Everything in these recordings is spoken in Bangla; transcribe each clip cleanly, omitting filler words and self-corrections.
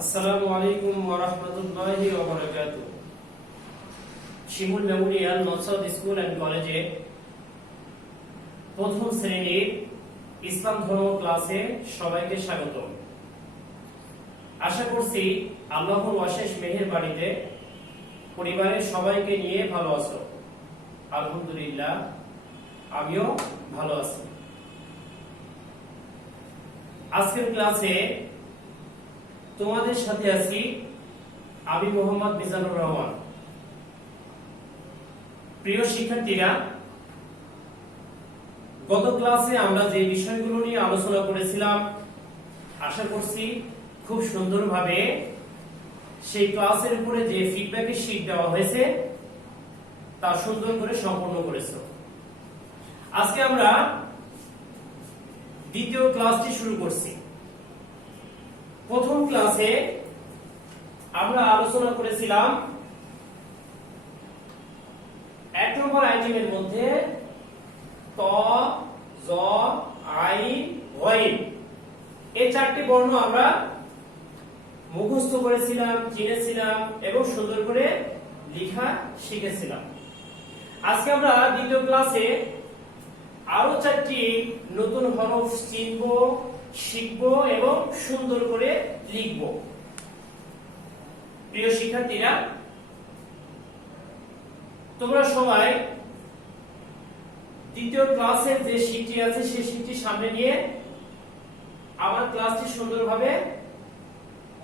আসসালামু আলাইকুম ওয়া রাহমাতুল্লাহি ওয়া বারাকাতুহু। শিমুল মেমোরিয়াল নসরত স্কুল এন্ড কলেজে প্রথম শ্রেণীর ইসলাম ধর্ম ক্লাসে সবাইকে স্বাগত। আশা করছি আল্লাহর অশেষ মেহেরবানিতে পরিবারের সবাইকে নিয়ে ভালো আছো। আলহামদুলিল্লাহ, আমিও ভালো আছি। আজকের ক্লাসে তোমাদের সাথে আছি আমি মোহাম্মদ মিজানুর রহমান। প্রিয় শিক্ষার্থীরা, গত ক্লাসে আমরা যে বিষয়গুলো নিয়ে আলোচনা করেছিলাম, আশা করছি খুব সুন্দরভাবে সেই ক্লাসের উপরে যে ফিডব্যাকের শীট দেওয়া হয়েছে তা সুন্দর করে সম্পন্ন করেছো। আজকে আমরা দ্বিতীয় ক্লাসটি শুরু করছি। প্রথম ক্লাসে আমরা আলোচনা করেছিলাম 1 নম্বর আইটেমের মধ্যে ত, জ, আইন, গইন এই চারটি বর্ণ আমরা মুখস্থ করেছিলাম, চিনেছিলাম এবং সুন্দর করে লেখা শিখেছিলাম। আজকে আমরা দ্বিতীয় ক্লাসে আরো 4টি নতুন হরফ চিনব, শিখব এবং সুন্দর করে লিখব। প্রিয় শিক্ষার্থীরা, তোমরা সবাই দ্বিতীয় ক্লাসের যে শীটটি আছে সেই শীটটি সামনে নিয়ে আমার ক্লাসটি সুন্দরভাবে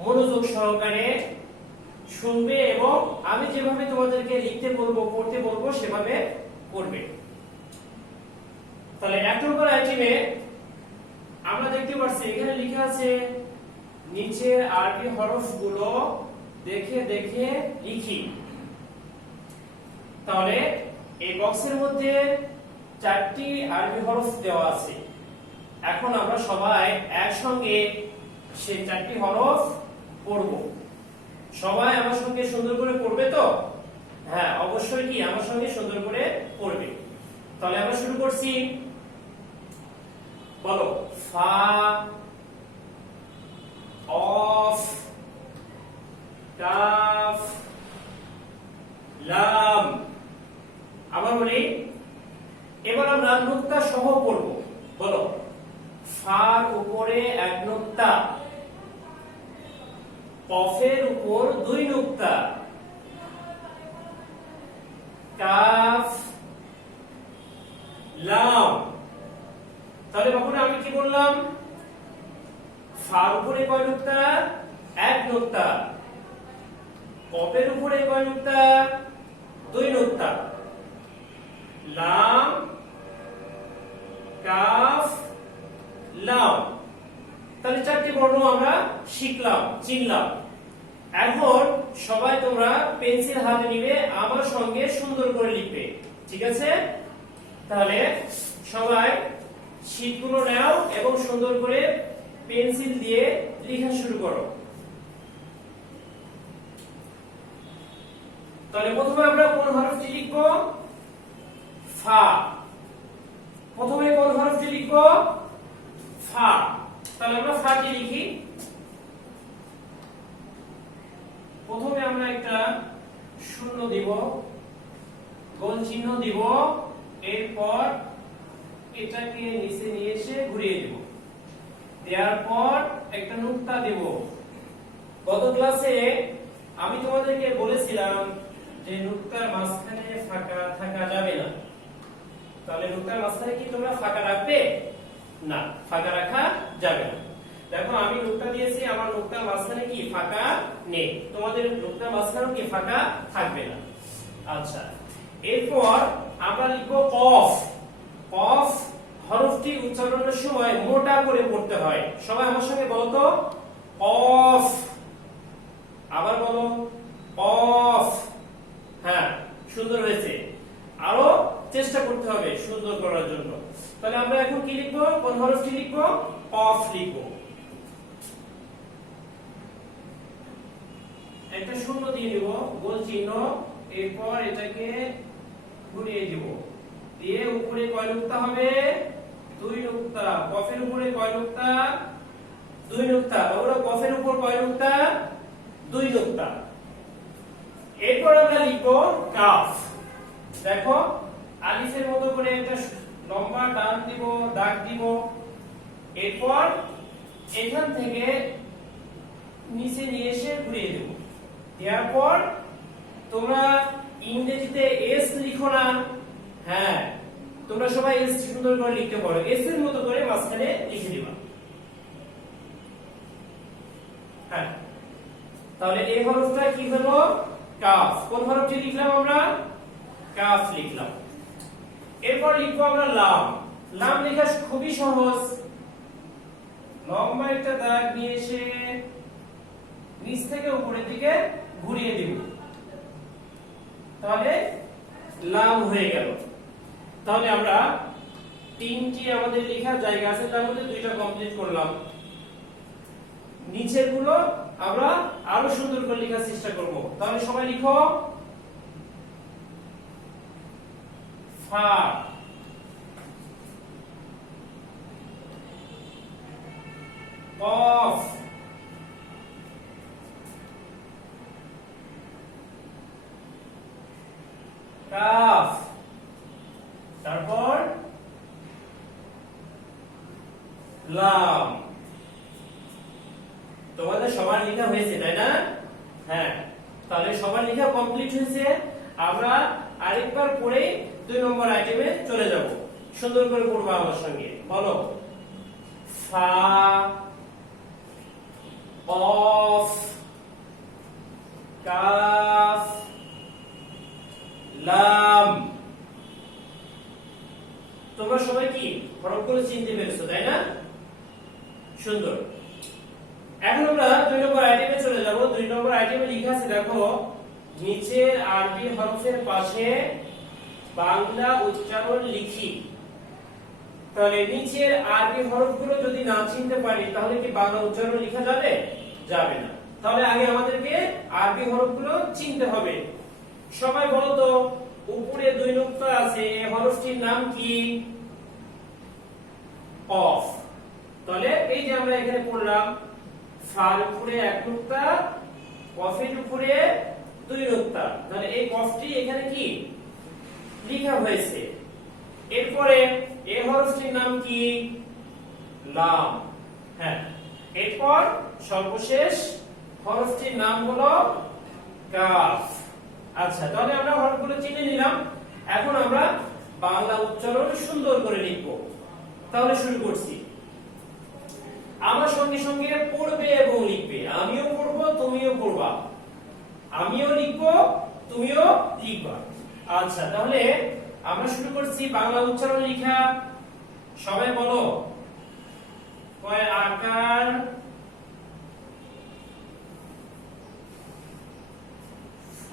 মনোযোগ সহকারে শুনবে এবং আমি যেভাবে তোমাদেরকে লিখতে বলবো, পড়তে বলবো সেভাবে করবে। তাহলে 1 নম্বর আইটেমে আমরা দেখতে পাচ্ছি এখানে লেখা আছে নিচে আরবি হরফগুলো দেখে দেখে লিখি। তাহলে এই বক্সের মধ্যে 4টি আরবি হরফ দেওয়া আছে। এখন আমরা সবাই একসঙ্গে সেই 4টি হরফ পড়ব। সবাই আমার সঙ্গে সুন্দর করে পড়বে তো? হ্যাঁ, অবশ্যই কি আমার সঙ্গে সুন্দর করে পড়বে। তাহলে আমরা শুরু করছি। বলো, ফা, অফ, কাফ, লাম। আবার বলি, এবার আমরা নুক্তা সহ পড়ব। বলো, ফার উপরে 1 নুক্তা, কফের উপর 2 নুক্তা, কাফ, লাম। তাহলে বাবুরা আমি কি বললাম? ফার উপরে কয় নুক্তা? 1 নুক্তা। কফের উপরে কয় নুক্তা? 2 নুক্তা। লাম, কাফ, লাম। তাহলে 4টি বর্ণ আমরা শিখলাম, চিনলাম। এখন সবাই তোমরা পেন্সিল হাতে নিবে, আমার সঙ্গে সুন্দর করে লিখবে। ঠিক আছে? তাহলে সবাই শীটগুলো নাও এবং সুন্দর করে পেন্সিল দিয়ে লেখা শুরু করো। তাহলে প্রথমে আমরা কোন হরফটি লিখব? ফা। প্রথমে কোন হরফটি লিখব? ফা। তাহলে আমরা ফাটি লিখি। প্রথমে আমরা একটা শূন্য দিব, গোল চিহ্ন দিব, এরপর এটাকে নিচে নিয়ে এসে ঘুরিয়ে দেব। দেওয়ার পর একটা নুক্তা দেব। গত ক্লাসে আমি তোমাদেরকে বলেছিলাম যে নুক্তার মাঝখানে ফাঁকা থাকা যাবে না। তাহলে নুক্তার মাঝখানে কি তোমরা ফাঁকা রাখবে? না, ফাঁকা রাখা যাবে না। দেখো আমি নুক্তা দিয়েছি, আমার নুক্তার মাঝখানে কি ফাঁকা নেই। তোমাদের নুক্তার মাঝখানেও কি ফাঁকা থাকবে না। আচ্ছা, এরপর আমরা লিখব কফ। কফ হরফটি উচ্চারণের সময় মোটা করে পড়তে হয়। সবাই আমার সঙ্গে বলো তো, কফ। আবার বলো, কফ। হ্যাঁ, সুন্দর হয়েছে। আরো চেষ্টা করতে হবে সুন্দর করার জন্য। তাহলে আমরা এখন কি লিখব? কোন হরফটি লিখব? কফ লিখব। একটা শূন্য দিয়ে দেব, গোল চিহ্ন, এরপর এটাকে ঘুরিয়ে দিব। দিয়ে উপরে কয় নুক্তা হবে? 2 নুক্তা। কফের উপরে কয় নুক্তা? দুই নুক্তা, ওরা কফের উপর কয় নুক্তা? দুই নুক্তা। এরপর আমরা লিখবো কাফ। দেখো আলিফের মতো করে একটা লম্বা টান দিব, দাগ দিব। এরপর এখান থেকে নিচে নিয়ে এসে ঘুরিয়ে দেব। দেওয়ার পর তোমরা ইংরেজিতে এস লিখো না, হ্যাঁ তোমরা সবাই এস সুন্দর করে লিখতে পারো, এস এর মতো করে মাঝখানে লিখে দিবা। হ্যাঁ, তাহলে এই হরফটা কি হলো? কাফ। কোন হরফটি লিখলাম আমরা? কাফ লিখলাম। এরপর লিখবো আমরা লাম। লাম লেখা খুবই সহজ, লম্বা একটা দাগ নিয়ে এসে নিচ থেকে উপরের দিকে ঘুরিয়ে দিব, তাহলে লাম হয়ে গেল। তাহলে আমরা তিনটি আমাদের লেখার জায়গা আছে, তার মধ্যে দুইটা কমপ্লিট করলাম। নিচের গুলো আমরা আরো সুন্দর করে লেখার চেষ্টা করব। তাহলে সবাই লিখো ফা, কফ, কাফ, তারপর লাম। তোমাদের সবার লেখা হয়েছে তাই না? হ্যাঁ, তাহলে সবার লেখা কমপ্লিট হয়েছে। আমরা আরেকবার পড়ে 2 নম্বর আইটেমে চলে যাব। সুন্দর করে পড়বা আমার সঙ্গে, বলো ফা, কফ, কাফ, লাম। তোমরা সবাই কি হরফগুলো চিনতে পেরেছো তাই না? সুন্দর। এখন আমরা 2 নম্বর আইটেমে চলে যাব। 2 নম্বর আইটেমে লেখা আছে, দেখো নিচের আরবি হরফের পাশে বাংলা উচ্চারণ লিখি। তাহলে নিচের আরবি হরফগুলো যদি না চিনতে পারি তাহলে কি বাংলা উচ্চারণ লেখা যাবে? যাবে না। তাহলে আগে আমাদেরকে আরবি হরফগুলো চিনতে হবে। সবাই বলো তো, উপরে 2 নুক্তা আছে, এই হরফটির নাম কি? কফ। তাহলে এই যে আমরা এখানে পড়লাম, ফার উপরে 1 নুক্তা, কফের উপরে 2 নুক্তা। তাহলে এই কফটি এখানে কি লেখা হয়েছে। এরপরে এই হরফটির নাম কি? লাম। হ্যাঁ, এরপর সর্বশেষ হরফটির নাম হলো কাফ। আচ্ছা, তাহলে আমরা হরফগুলো চিনে নিলাম। এখন আমরা বাংলা উচ্চারণ সুন্দর করে লিখব। তাহলে শুরু করছি। আমার সঙ্গে সঙ্গে পড়বে এবং লিখবে। আমিও পড়ব, তুমিও পড়বা। আমিও লিখব, তুমিও লিখবা। আচ্ছা, তাহলে আমরা শুরু করছি বাংলা উচ্চারণ লেখা। সবাই বলো কয় আকার, ফ,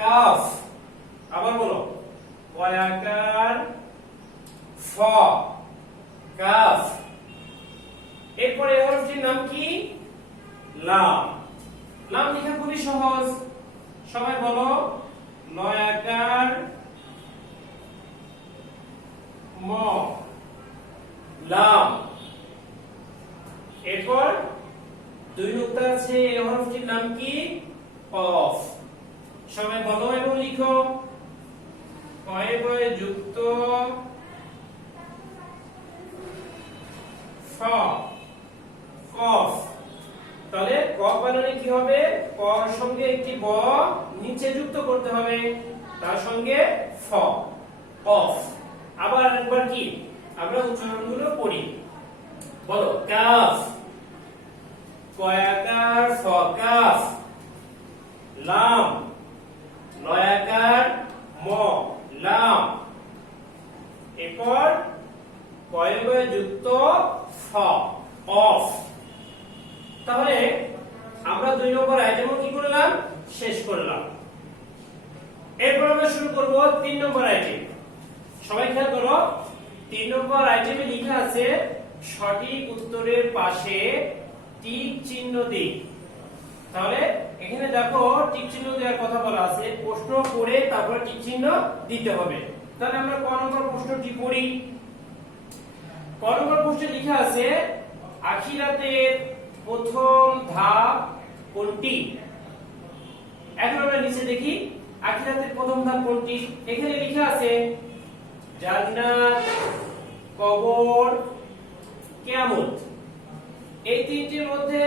কাফ। আবার বলো কয় আকার, ফ, কাফ। এরপরে এই হরফটির নাম কি? লাম। লাম লেখা খুবই সহজ। সবাই বলো লয় আকার, ম, লাম। এরপর 2 নুক্তা আছে, এই হরফটির নাম কি? কফ। সবাই বলো এবং লিখো কয়ে বয়ে যুক্ত ফ, কফ। তাহলে কফ বানানে কি হবে? কর সঙ্গে একটি ব নিচে যুক্ত করতে হবে, তার সঙ্গে ফ, কফ। আবার একবার কি আমরা উচ্চারণগুলো পড়ি, বলো কাফ, কয়াকার, ফ, কাফ। লাম, লয়াকার, ম, লাম। এরপর কয়ে বয়ে যুক্ত ফ, অফ। তাহলে আমরা 2 নম্বর আইটেমও কি করলাম? শেষ করলাম। এরপর আমরা শুরু করব 3 নম্বর আইটেম। সবাই খেয়াল করো, 3 নম্বর আইটেমে লেখা আছে সঠিক উত্তরের পাশে টিক চিহ্ন দিই। তাহলে এখানে দেখো টিক চিহ্ন দেওয়ার কথা বলা আছে, প্রশ্ন পড়ে তারপর টিক চিহ্ন দিতে হবে। তাহলে আমরা ক নম্বর প্রশ্নটি পড়ি। ক ক নম্বর প্রশ্নে লেখা আছে আখিরাতের প্রথম ধাপ কোনটি? এখন আমরা নিচে দেখি আখিরাতের প্রথম ধাপ কোনটি। এখানে লেখা আছে জান্নাত, কবর, কিয়ামত। এই তিনটির মধ্যে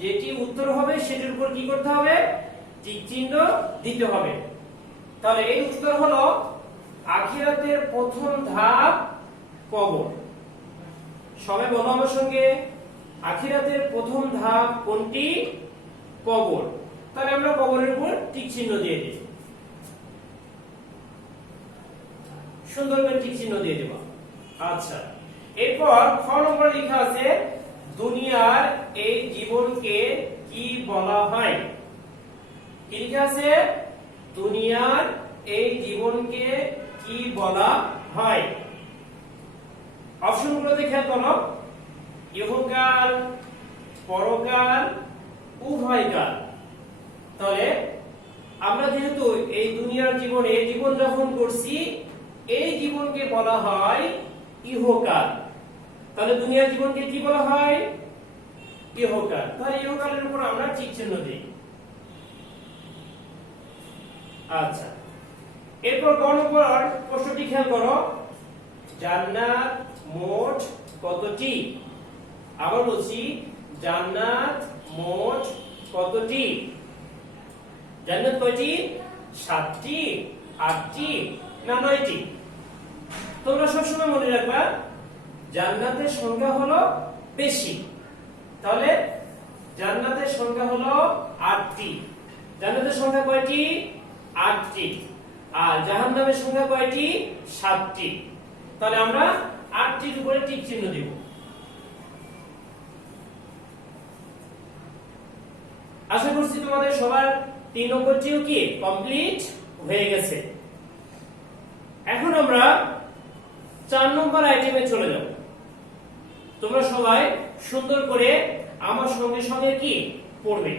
যেটি উত্তর হবে সেটির উপর কি করতে হবে? টিক চিহ্ন দিতে হবে। তাহলে এই উত্তর হলো আখিরাতের প্রথম ধাপ কবর। সবাই বলো আমার সঙ্গে, আখিরাতের প্রথম ধাপ কোনটি? কবর। তাহলে আমরা কবরের উপর টিক চিহ্ন দিয়ে দিই, সুন্দর করে টিক চিহ্ন দিয়ে দেব। আচ্ছা, এরপর খ নম্বর লেখা আছে দুনিয়ার এই জীবনকে কি বলা হয়? কি লেখা আছে? দুনিয়ার এই জীবনকে কি বলা হয়? অপশনগুলো দেখে তোলো। ইহকাল, পরকাল, উভয়কাল। তাহলে আমরা যেহেতু এই দুনিয়ার জীবনে জীবন যাপন করছি, এই জীবনকে বলা হয় ইহকাল। তাহলে দুনিয়ার জীবনকে কি বলা হয়? ইহকাল। তাহলে ইহকালের উপর আমরা টিক চিহ্ন দিই। আচ্ছা, এরপর গ নম্বর প্রশ্নটি খেয়াল করো, জান্নাত মোট কতটি? আবার বলছি, জান্নাত মোট কতটি? জান্নাত কয়টি? 7টি, 8টি না 9টি? তোমরা সবসময় মনে রাখবা জান্নাতের সংখ্যা হলো বেশি। তাহলে জান্নাতের সংখ্যা হলো 8টি। জান্নাতের সংখ্যা কয়টি? 8টি। আর জাহান্নামের সংখ্যা কয়টি? 7টি। তাহলে আমরা 8টির উপরে টিক চিহ্ন দেব। আশা করছি তোমাদের সবার 3 নম্বরটিও কি কমপ্লিট হয়ে গেছে। এখন আমরা 4 নম্বর আইটেমে চলে যাব। তোমরা সবাই সুন্দর করে আমার সঙ্গে সঙ্গে কি পড়বে।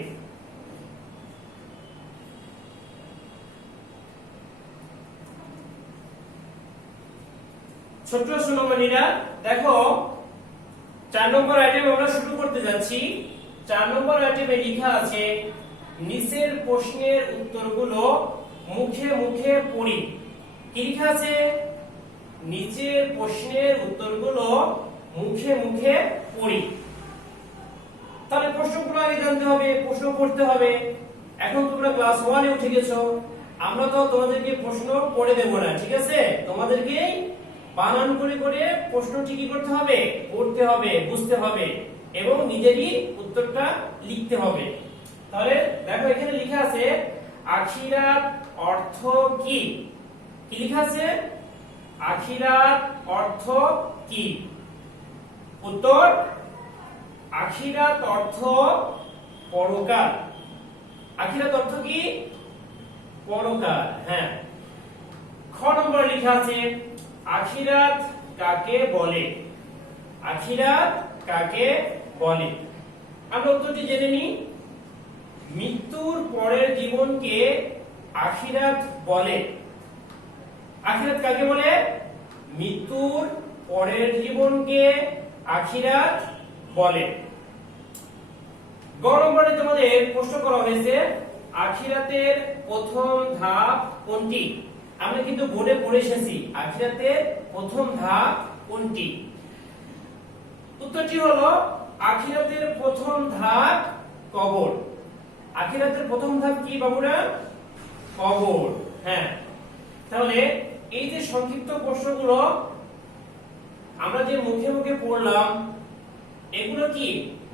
ছোট্ট সোনামণিরা দেখো, 4 নম্বর আইটেম আমরা শুরু করতে যাচ্ছি। 4 নম্বর আইটেমে লেখা আছে নিচের প্রশ্নের উত্তরগুলো মুখে মুখে পড়ি। কি লেখা আছে? নিচের প্রশ্নের উত্তরগুলো মুখে মুখে পড়ি। তাহলে প্রশ্নগুলো আগে জানতে হবে, প্রশ্ন পড়তে হবে। এখন তোমরা ক্লাস 1 এ উঠে গেছো, আমরা তো তোমাদেরকে প্রশ্ন পড়ে দেব না, ঠিক আছে? তোমাদেরকে বানান করে করে প্রশ্নটি কি করতে হবে? পড়তে হবে, বুঝতে হবে এবং নিজেরই উত্তরটা লিখতে হবে। তাহলে দেখো এখানে লেখা আছে আখিরাত অর্থ কি? কি লেখা আছে? আখিরাত অর্থ কি? উত্তর আখিরাত অর্থ পরকাল। আখিরাত অর্থ কি? পরকাল। হ্যাঁ। খ নম্বর লেখা আছে আখিরাত কাকে বলে? আখিরাত কাকে বলে? আমরা উত্তরটি জেনে নিই। মৃত্যুর পরের জীবনকে আখিরাত বলে। আখিরাত কাকে বলে? মৃত্যুর পরের জীবনকে আখিরাত বলে। গ নম্বরে তোমাদের প্রশ্ন করা হয়েছে আখিরাতের প্রথম ধাপ কোনটি? আমরা কিন্তু বোর্ডে পড়ে এসেছি আখিরাতের প্রথম ধাপ কোনটি। উত্তরটি হলো আখিরাতের প্রথম ধাপ কবর। আখিরাতের প্রথম ধাপ কি বাবুরা? কবর। হ্যাঁ। তাহলে এই যে সংক্ষিপ্ত প্রশ্নগুলো আমরা যে মুখে মুখে পড়লাম, এগুলো কি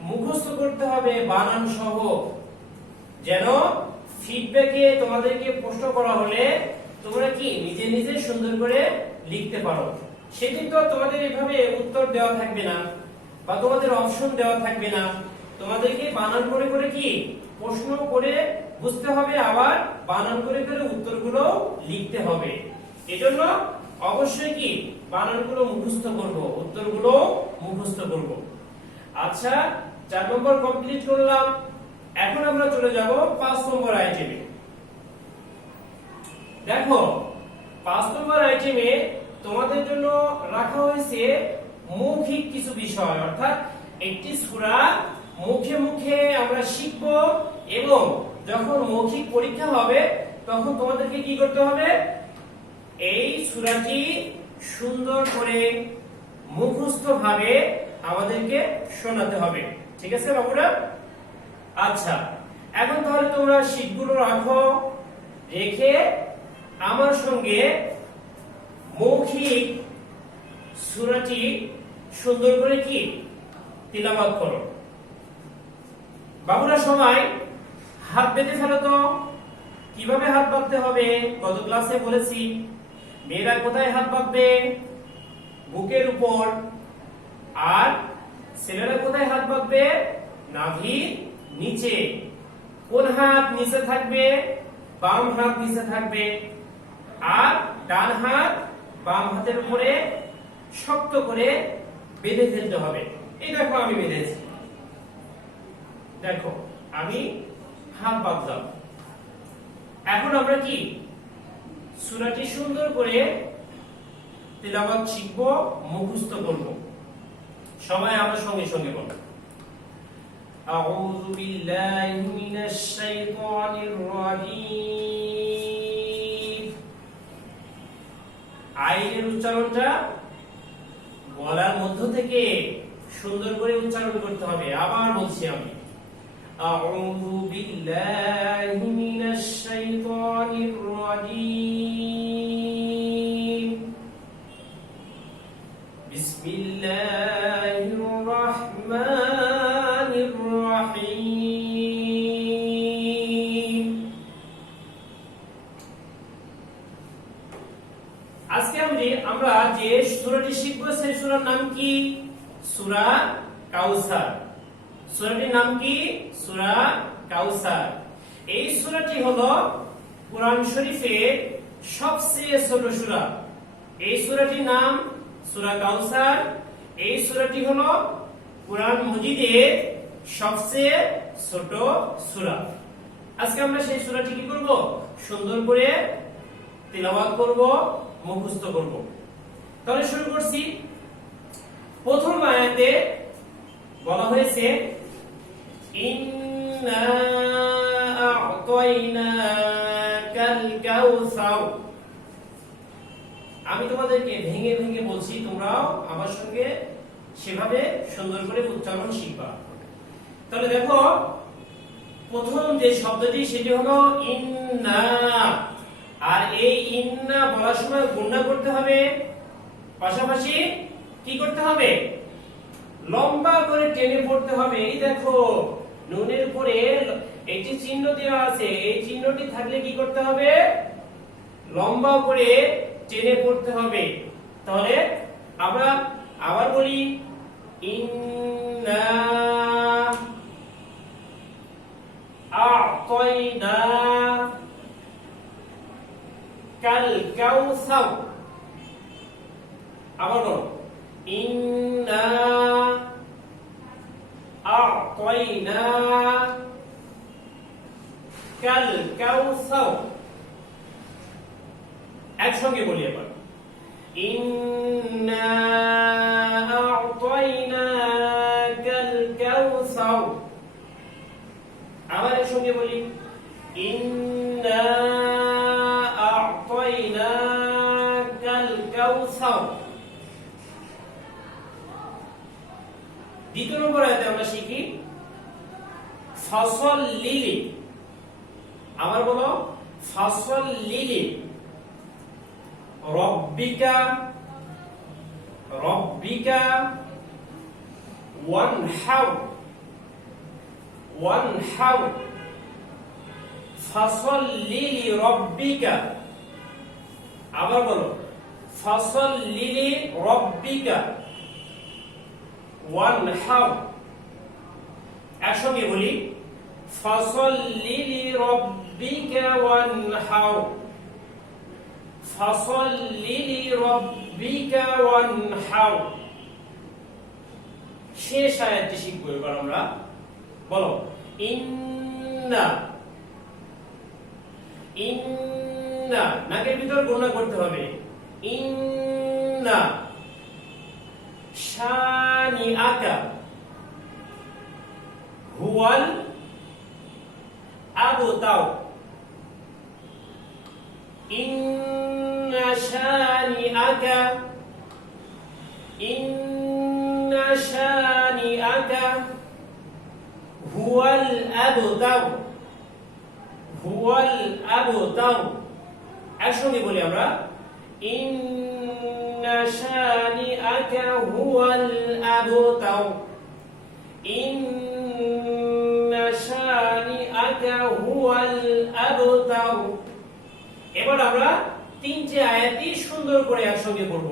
মুখস্থ করতে হবে বানান সহ, যেন ফিডব্যাকে তোমাদেরকে প্রশ্ন করা হলে তোমরা কি নিজে নিজে সুন্দর করে লিখতে পারো। সেদিন তো তোমাদের এভাবে উত্তর দেওয়া থাকবে না বা তোমাদের অপশন দেওয়া থাকবে না, তোমাদেরকে বানান করে করে কি প্রশ্ন করে বুঝতে হবে, আবার বানান করে করে উত্তরগুলো লিখতে হবে। এজন্য অবশ্যই কি বানানগুলো মুখস্থ করব, উত্তরগুলো মুখস্থ করব। আচ্ছা, 4 নম্বর কমপ্লিট করলাম। এখন আমরা চলে যাব 5 নম্বর আইটেমে। দেখো 5 নম্বর আইটেমে তোমাদের জন্য রাখা হয়েছে মৌখিক কিছু বিষয়, অর্থাৎ একটি সূরা মুখে মুখে আমরা শিখব এবং যখন মৌখিক পরীক্ষা হবে তখন তোমাদেরকে কি করতে হবে, এই সূরাটি সুন্দর করে মুখস্থ ভাবে আমাদেরকে শোনাতে হবে। ঠিক আছে বাবুরা? আচ্ছা, এখন তাহলে তোমরা শীটগুলো রাখো, রেখে আমার সঙ্গে মৌখিক সূরাটি সুন্দর করে কি তিলাওয়াত করো। বাবুরা সবাই হাত বেঁধে ফেলো তো। কিভাবে হাত বাঁধতে হবে গত ক্লাসে বলেছি। মেয়েরা কোথায় হাত বাঁধবে? বুকের উপর। আর ছেলেরা কোথায় হাত বাঁধবে? নাভির নিচে। কোন হাত নিচে থাকবে? বাম হাত নিচে থাকবে। আর ডান হাত বাম হাতের উপরে শক্ত করে বেঁধে ফেলতে হবে। এই দেখো আমি বেঁধেছি, দেখো আমি হাত বাঁধলাম। এখন আমরা কি সূরাটি সুন্দর করে তিলাওয়াত শিখব, মুখস্থ করব। সবাই আমার সঙ্গে সঙ্গে বলো, আউযু বিল্লাহি মিনাশ শাইতানির রাজীম। আইনের উচ্চারণটা গলার মধ্য থেকে সুন্দর করে উচ্চারণ করতে হবে। আবার বলছি আমি, আউযু বিল্লাহি মিনাশ শাইতানির রাজীম। বিসমিল্লাহির রাহমানির রাহিম। আজকে আমরা যে সূরাটি শিখব সেই সূরার নাম কি? সূরা কাউসার। সূরাটির নাম কি? সূরা কাউসার। এই সূরাটি হলো কুরআন শরীফের সবচেয়ে ছোট সূরা। এই সূরাটির নাম সূরা কাউসার। এই সূরাটি হলো কুরআন মজিদের সবচেয়ে ছোট সূরা। আজকে আমরা সেই সূরাটি কি করব? সুন্দর করে তিলাওয়াত করব, মুখস্থ করব। তাহলে শুরু করছি। প্রথম আয়াতে বলা হয়েছে, ইন্না আ'তাইনাকাল কাউসার। আমি তোমাদেরকে ভেঙে ভেঙে বলছি, তোমরাও আমার সঙ্গে সেভাবে সুন্দর করে উচ্চারণ শিখবা। তাহলে দেখো, প্রথম যে শব্দটি সেটি হলো ইন্না। আর এই ইন্না বলার সময় গুণনা করতে হবে, পাশাপাশি কি করতে হবে? লম্বা করে টেনে পড়তে হবে। এই দেখো নুনের উপরে একটি চিহ্ন দেওয়া আছে, এই চিহ্নটি থাকলে কি করতে হবে? লম্বা করে টেনে পড়তে হবে। তাহলে আমরা আবার বলি, ইন্না আ'তাইনা কাল কাউসার। আবার বলো, ইন্না আ'তাইনা কাল কাউসার। একসঙ্গে বলি এবার, ইন্না আ'তাইনা কাল কাউসার। আবার একসঙ্গে বলি, ইন্না আ'তাইনা কাল কাউসার। দ্বিতীয় নম্বর আয়াতে আমরা শিখি ফাসাল্লি। আবার বলো, ফাসাল্লি রব্বিকা। রব্বিকা ওয়ানহার। ওয়ানহার। ফাসাল্লি রব্বিকা। আবার বলো, ফাসাল্লি রব্বিকা ওয়ানহার। একসঙ্গে বলি, ফাসাল্লি রব্বিকা ওয়ানহার। ফাসাল্লি রব্বিকা ওয়ানহার। শেষ আয়াতটি শিখবো এবার আমরা। বলো, ইন্না। ইন্না নাকের ভিতর গুণনা করতে হবে। ইন্না। শানিআকা হুয়াল আবতার ইন্না শানিআকা হুয়াল আবতার একসঙ্গে বলি আমরা ইন্না শানিআকা হুয়াল আবতার ইন্না শানিআকা হুয়াল আবতার এবার আমরা তিনটে আয়াতই সুন্দর করে একসঙ্গে পড়ব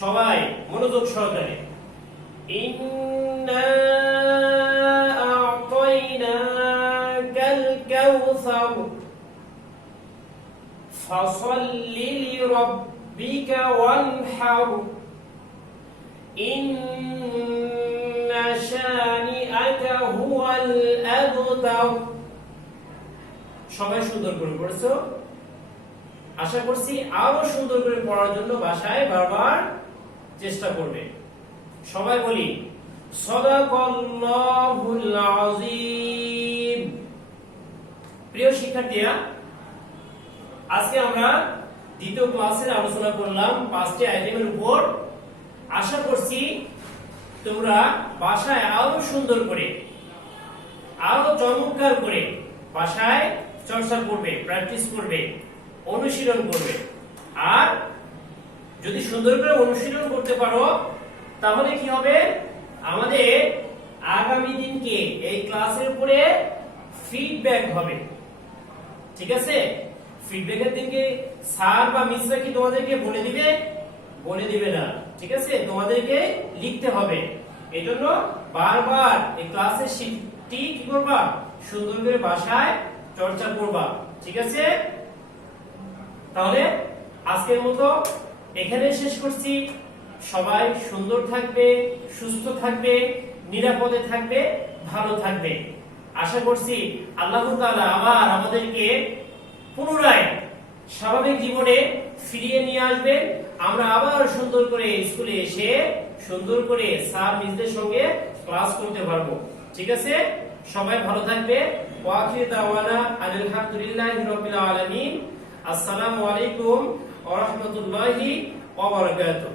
সবাই মনোযোগ সহকারে ইন্না আ'তাইনাকাল কাউসার ফাসাল্লি লিরাব্বিকা ওয়ানহার ইন্না শানিআকা হুয়াল আবতার সবাই সুন্দর করে পড়েছো আশা করছি আরো সুন্দর করে পড়ার জন্য বাসায় বারবার চেষ্টা করবে সবাই বলি সাদাকাল্লাহুল আযীম প্রিয় শিক্ষার্থীরা আজকে আমরা দ্বিতীয় ক্লাসের আলোচনা করলাম পাঁচটি আইটেমের উপর আশা করছি তোমরা বাসায় আরো সুন্দর করে আরো চমৎকার করে বাসায় চর্চা করবে প্র্যাকটিস করবে অনুশীলন করবে আর যদি সুন্দর করে অনুশীলন করতে পারো তাহলে কি হবে আমাদের আগামী দিনকে এই ক্লাসের উপরে ফিডব্যাক হবে ঠিক আছে ফিডব্যাকের দিনকে স্যার বা মিসরা কি তোমাদেরকে বলে দিবে না ঠিক আছে তোমাদেরকে লিখতে হবে এজন্য বারবার এই ক্লাসের শিটটি কি করবা সুন্দর করে বাসায় চর্চা করবা ঠিক আছে তাহলে আজকের মতো এখানে শেষ করছি সবাই সুন্দর থাকবে সুস্থ থাকবে নিরাপদে থাকবে ভালো থাকবে আশা করছি আল্লাহ তাআলা আবার আমাদেরকে পুনরায় স্বাভাবিক জীবনে ফিরিয়ে নিয়ে আসবে আমরা আবার সুন্দর করে স্কুলে এসে সুন্দর করে স্যার মিসদের সঙ্গে ক্লাস করতে পারবো ঠিক আছে সবাই ভালো থাকবে ওয়া আখিরু দাওয়ানা আলহামদুলিল্লাহি রাব্বিল আলামিন আসসালামু আলাইকুম ওয়া রাহমাতুল্লাহি ওয়া বারাকাতুহু